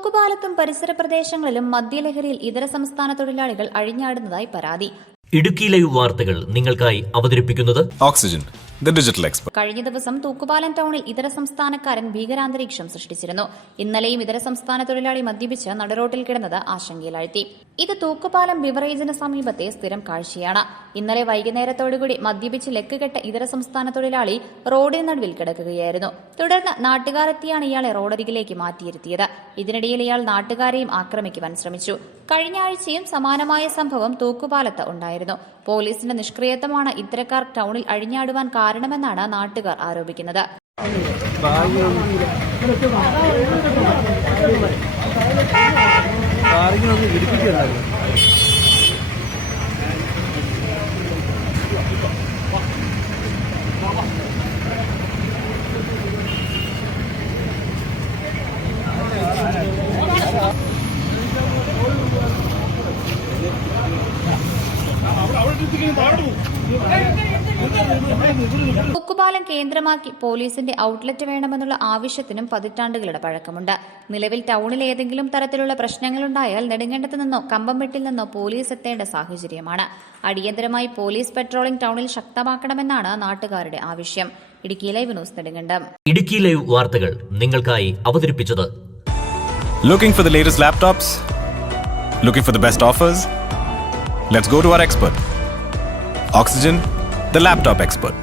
തൂക്കുപാലത്തും പരിസര പ്രദേശങ്ങളിലും മദ്യലഹരിയിൽ ഇതര സംസ്ഥാന തൊഴിലാളികൾ അഴിഞ്ഞാടുന്നതായി പരാതി. ഇടുക്കി ലൈവ് വാർത്തകൾ നിങ്ങൾക്കായി അവതരിപ്പിക്കുന്നത് ഓക്സിജൻ, ദി ഡിജിറ്റൽ എക്സ്പെർട്ട്. കഴിഞ്ഞ ദിവസം തൂക്കുപാലം ടൗണിൽ ഇതര സംസ്ഥാനക്കാരൻ ഭീകരാന്തരീക്ഷം സൃഷ്ടിച്ചിരുന്നു. ഇന്നലെയും ഇതര സംസ്ഥാന തൊഴിലാളി മദ്യപിച്ച് നടുറോട്ടിൽ കിടന്നത് ആശങ്കയിലാഴ്ത്തി. ഇത് തൂക്കുപാലം ബിവറേജിന് സമീപത്തെ സ്ഥിരം കാഴ്ചയാണ്. ഇന്നലെ വൈകുന്നേരത്തോടുകൂടി മദ്യപിച്ച് ലക്കുകെട്ട ഇതര സംസ്ഥാന തൊഴിലാളി റോഡിന് നടുവിൽ കിടക്കുകയായിരുന്നു. തുടർന്ന് നാട്ടുകാരെത്തിയാണ് ഇയാളെ റോഡരികിലേക്ക് മാറ്റിയിരുത്തിയത്. ഇതിനിടയിൽ ഇയാൾ നാട്ടുകാരെയും ആക്രമിക്കുവാൻ ശ്രമിച്ചു. കഴിഞ്ഞ ആഴ്ചയും സമാനമായ സംഭവം തൂക്കുപാലത്ത് ഉണ്ടായിരുന്നു. പോലീസിന്റെ നിഷ്ക്രിയത്വമാണ് ഇത്തരക്കാർ ടൗണിൽ അഴിഞ്ഞാടുവാൻ കാരണമെന്നാണ് നാട്ടുകാർ ആരോപിക്കുന്നത്. തൂക്കുപാലം കേന്ദ്രമാക്കി പോലീസിന്റെ ഔട്ട്ലെറ്റ് വേണമെന്നുള്ള ആവശ്യത്തിനും പതിറ്റാണ്ടുകളുടെ പഴക്കമുണ്ട്. നിലവിൽ ടൗണിൽ ഏതെങ്കിലും തരത്തിലുള്ള പ്രശ്നങ്ങളുണ്ടായാൽ നെടുങ്കണ്ടത്ത് നിന്നോ കമ്പംമെട്ടിൽ നിന്നോ പോലീസ് എത്തേണ്ട സാഹചര്യമാണ്. അടിയന്തരമായി പോലീസ് പെട്രോളിംഗ് ടൗണിൽ ശക്തമാക്കണമെന്നാണ് നാട്ടുകാരുടെ ആവശ്യം. Idukki live news Nedumkandam. Idukki live വാർത്തകൾ നിങ്ങൾക്കായി അവതരിപ്പിച്ചത് Looking for the latest laptops? Looking for the best offers? Let's go to our expert. Oxygen, the laptop expert.